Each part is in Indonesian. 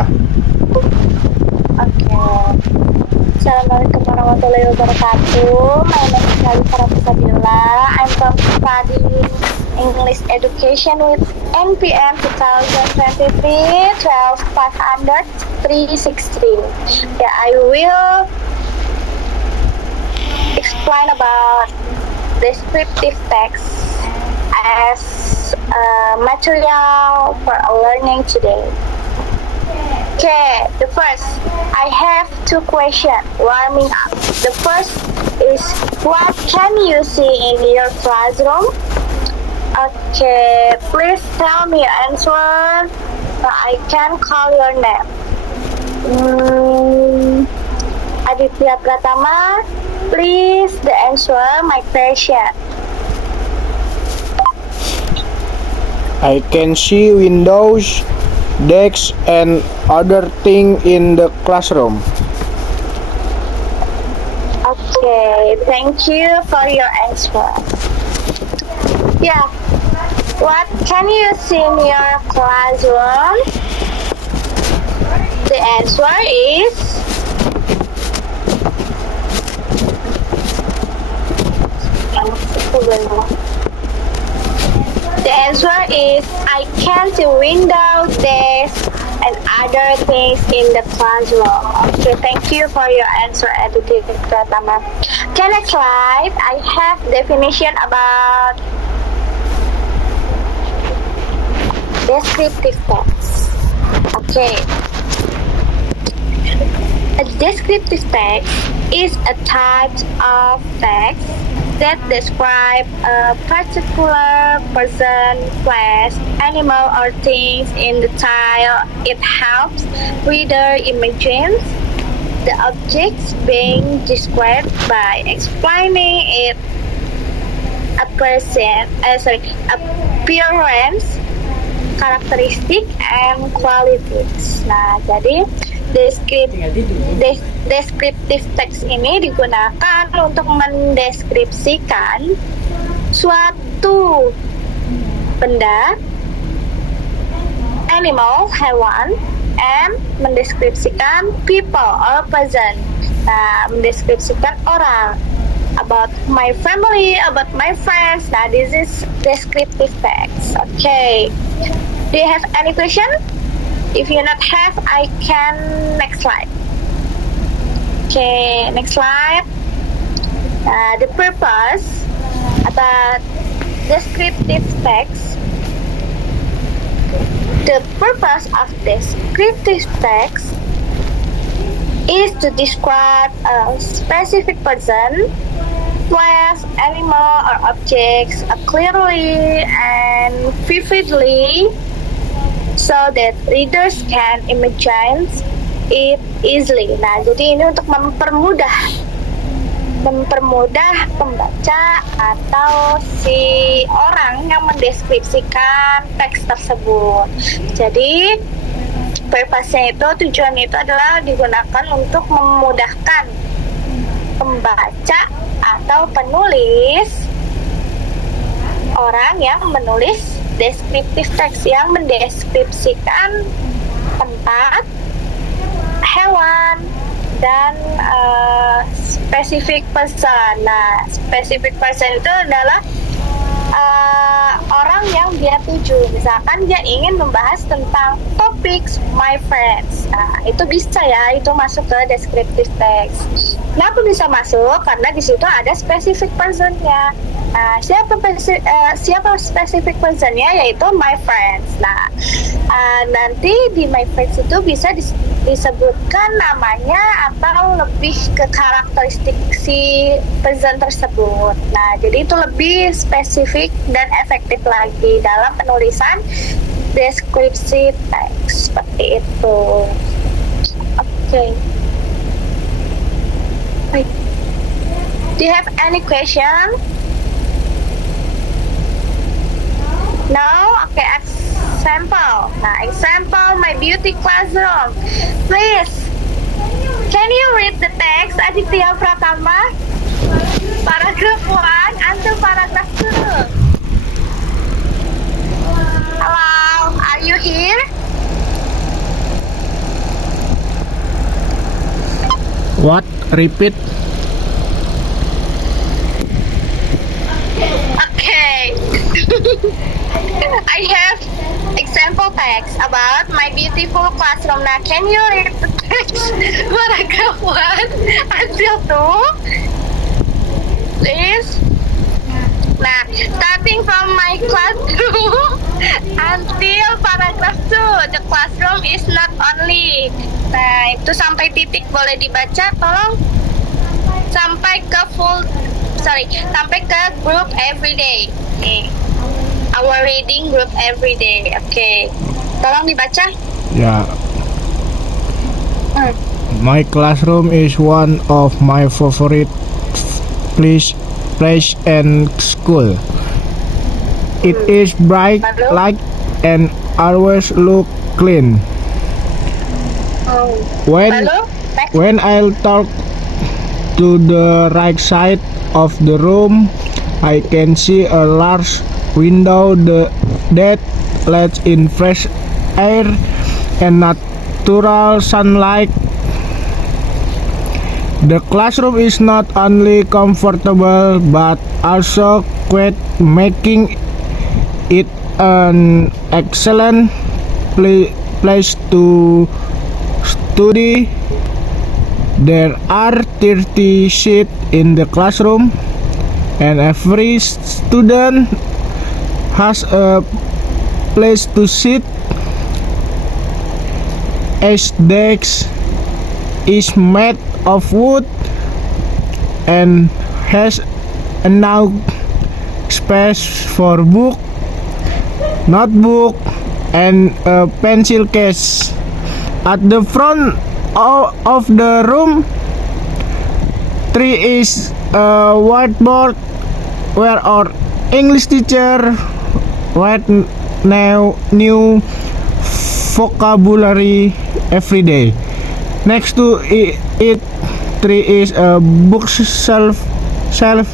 ya. Oke. Assalamualaikum warahmatullahi wabarakatuh. My name is Nalisa Sabila. I'm from studying English Education with NPM 2023 12 pass under 316. Yeah, I will explain about descriptive text as material for learning today. Okay, the first, I have two questions warming up. The first is, what can you see in your classroom? Okay, please tell me your answer so I can call your name. Aditya Pratama, please the answer my question. I can see windows, desks, and other things in the classroom. Okay, thank you for your answer. Yeah, what can you see in your classroom? The answer is I can see windows, desks, and other things in the classroom. Okay, thank you for your answer, Aditya Pratama. Okay, next slide. I have definition about descriptive text. Okay. A descriptive text is a type of text that describe a particular person, place, animal, or things in detail. It helps reader imagine the objects being described by explaining its appearance, karakteristik, and qualities. Nah, jadi descriptive text ini digunakan untuk mendeskripsikan suatu benda, animal, hewan, and mendeskripsikan people or person. Nah, mendeskripsikan orang. About my family, about my friends. Nah, this is descriptive text. Okay. Do you have any question? If you not have, I can next slide. Okay, next slide. The purpose about descriptive text. The purpose of descriptive text is to describe a specific person, place, animal, or objects clearly and vividly, so that readers can imagine it easily. Nah, jadi ini untuk mempermudah pembaca atau si orang yang mendeskripsikan teks tersebut. Jadi purpose-nya itu, tujuannya itu adalah digunakan untuk memudahkan pembaca atau penulis, orang yang menulis descriptive text yang mendeskripsikan tempat, hewan, dan specific person. Nah, specific person itu adalah orang yang dia tuju. Misalkan dia ingin membahas tentang topik my friends. Nah, itu bisa ya, itu masuk ke descriptive text. Kenapa bisa masuk? Karena di situ ada specific person-nya. Nah, siapa specific person-nya? Yaitu my friends. Nah, nanti di my friends itu bisa disebutkan namanya atau lebih ke karakteristik si person tersebut. Nah, jadi itu lebih spesifik dan efektif lagi dalam penulisan deskripsi teks seperti itu. Okay. Wait. Do you have any question? No? Okay, example. Nah, example my beauty classroom. Please, can you read the text, Aditya Pratama? Paragraph 1 until paragraph 2. Hello, are you here? What? Repeat. Okay. I have example text about my beautiful classroom. Now, can you read the text? Paragraph 1 until 2, please? Nah, starting from my classroom until paragraph 2, the classroom is not only. Nah, itu sampai titik boleh dibaca, tolong. Sampai ke sampai ke group everyday. Nih, our reading group everyday. Oke, tolong dibaca. Yeah. Hmm. My classroom is one of my favorite place and school. It is bright, Lalu? light, and always look clean. Oh. When Lalu, next. when I talk to the right side of the room, I can see a large window that lets in fresh air and natural sunlight. The classroom is not only comfortable but also quiet, making it an excellent place to study. There are 30 seats in the classroom, and every student has a place to sit. Each desk is made of wood and has enough space for book, notebook, and a pencil case. At the front of the room, three is a whiteboard where our English teacher write new vocabulary every day. Next to it, three is a bookshelf filled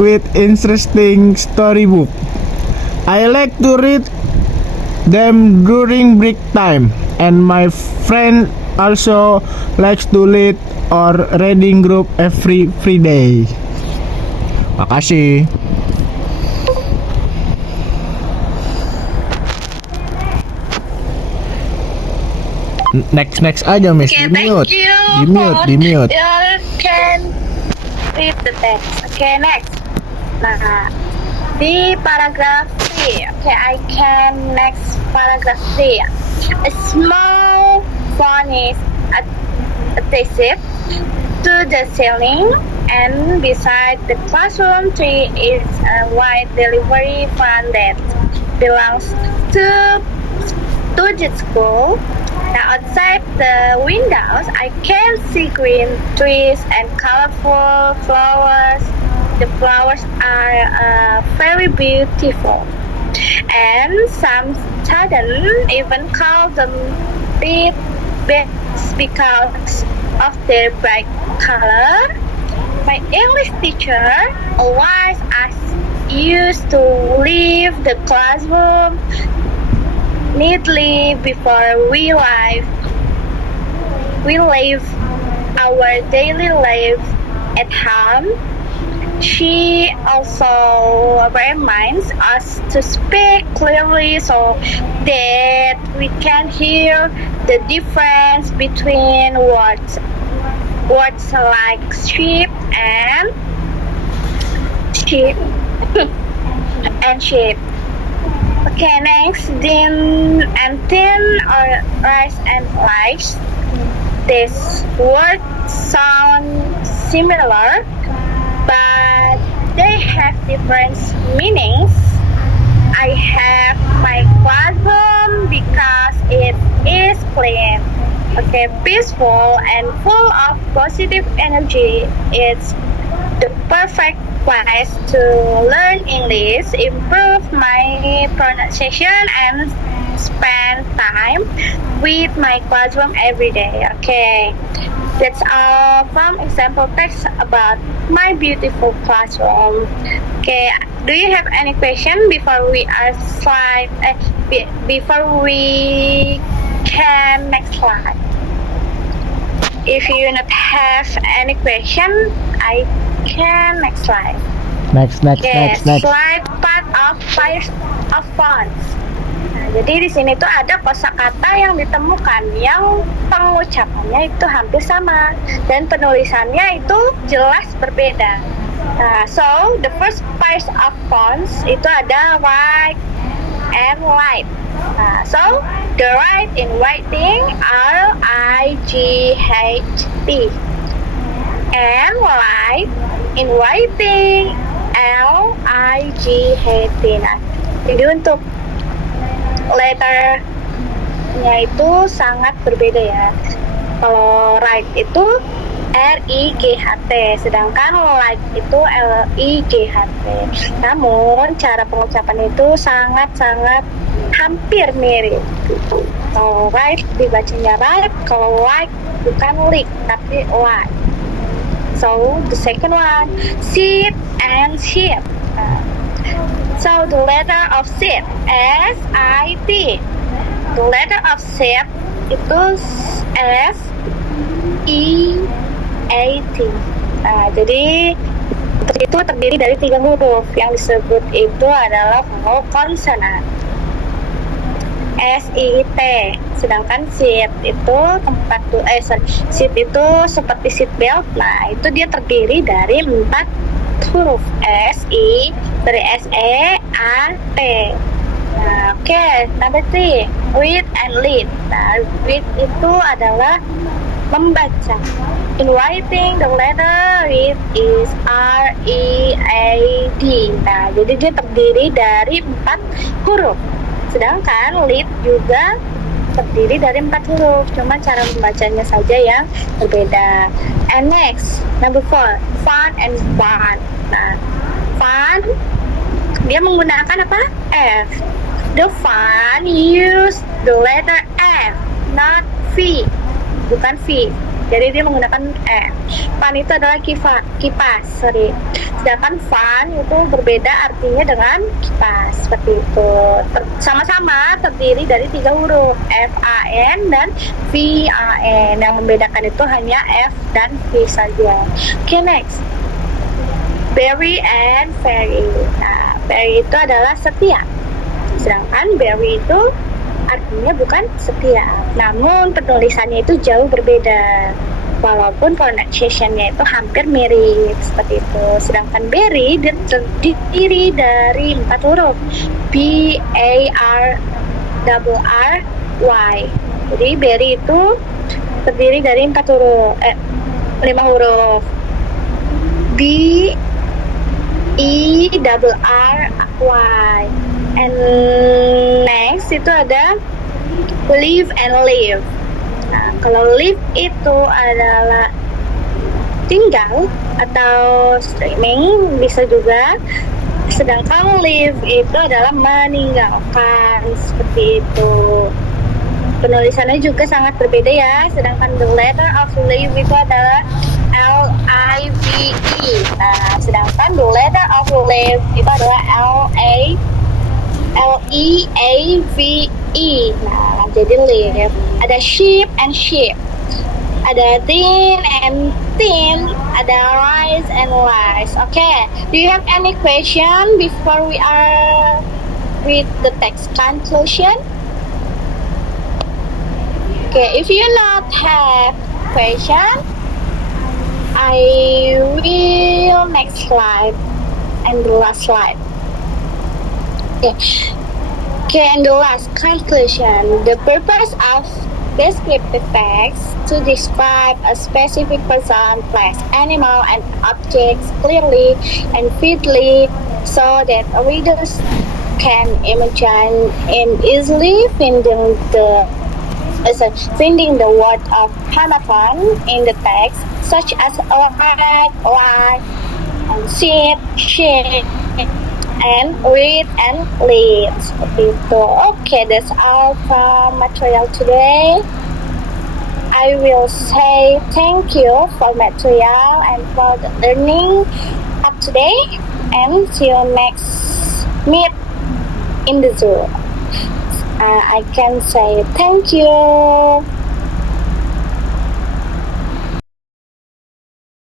with interesting storybook. I like to read them during break time, and my friend also likes to lead our reading group every day. Makasih. Next aja, Miss. Okay, Di mute. thank you. Di mute. You can read the text. Okay, next. Nah, di paragraph 3. Okay, I can next paragraph 3. A small phone is attached to the ceiling, and beside the classroom tree is a white delivery van that belongs to the school. Now, outside the windows, I can see green trees and colorful flowers. The flowers are very beautiful, and some students even call them big because of their bright color. My English teacher always asks us to leave the classroom neatly before we live our daily life at home. She also reminds us to speak clearly so that we can hear the difference between words like sheep and sheep and sheep. Okay, next, din and thin or rice and rice. These words sound similar, but they have different meanings. I have my classroom because it is clean, okay, peaceful, and full of positive energy. It's the perfect place to learn English, improve my pronunciation, and spend time with my classroom every day. Okay, that's all from example text about my beautiful classroom. Okay, do you have any question before we are before we can next slide? If you not have any question, I can next slide. Next. Slide part of pairs of fonts. Nah, jadi di sini tuh ada kosakata yang ditemukan yang pengucapannya itu hampir sama dan penulisannya itu jelas berbeda. Nah, so the first pairs of fonts itu ada white and light. Nah, so the right in writing RIGHT and light in writing LIGHT. Nah, jadi untuk letternya itu sangat berbeda ya. Kalau right itu RIGHT, sedangkan light itu LIGHT. Namun cara pengucapan itu sangat-sangat hampir mirip. Kalau right dibacanya right, kalau light bukan light tapi light. So the second one, sheep and sheep. So the letter of sheep, S-I-T. The letter of sheep itu S-E-A-T. Nah, jadi itu terdiri dari 3 huruf. Yang disebut itu adalah vowel konsonan. S-I-T. Sedangkan seat itu seat itu seperti seat belt. Nah, itu dia terdiri dari 4 huruf. S-I dari S-E-A-T. Nah, oke. Number 3, read and lead. Nah, read itu adalah membaca. In writing, the letter read is R-E-A-D. Nah, jadi dia terdiri dari 4 huruf. Sedangkan lead juga terdiri dari 4 huruf, cuma cara membacanya saja yang berbeda. And next, number 4, fun and fun. Nah, fun dia menggunakan apa? F. The fun use the letter F, not V, bukan V. Jadi dia menggunakan F. Fun itu adalah kipas, sedangkan fun itu berbeda artinya dengan kipas, seperti itu. Sama-sama terdiri dari 3 huruf, F-A-N dan V-A-N. Yang membedakan itu hanya F dan V saja. Okay, next. Berry and fairy. Nah, fairy itu adalah setia, sedangkan berry itu artinya bukan setia. Namun penulisannya itu jauh berbeda, walaupun pronunciation-nya itu hampir mirip, seperti itu. Sedangkan berry terdiri dari 4 huruf, B-A-R-R-R-Y. Jadi berry itu terdiri dari 5 huruf, B-E-R-R-Y. And next itu ada live and live. Nah, kalau live itu adalah tinggal atau streaming bisa juga. Sedangkan live itu adalah meninggalkan, seperti itu. Penulisannya juga sangat berbeda ya. Sedangkan the letter of live itu adalah L-I-V-E. Nah, sedangkan the letter of live itu adalah L-E-A-V-E. Nah, jadi live. Ada sheep and sheep. Ada thin and thin. Ada rice and rice. Okay. Do you have any question before we are with the text conclusion? Okay. If you not have question, I will next slide and the last slide. Okay, and the last conclusion. The purpose of descriptive text to describe a specific person, place, animal, and objects clearly and vividly so that readers can imagine and easily finding the word of Hamilton in the text, such as like, and sit, and read and lead, seperti itu. Okay, that's all from material today. I will say thank you for material and for the learning up today, and see you next meet in the Zoom. I can say thank you.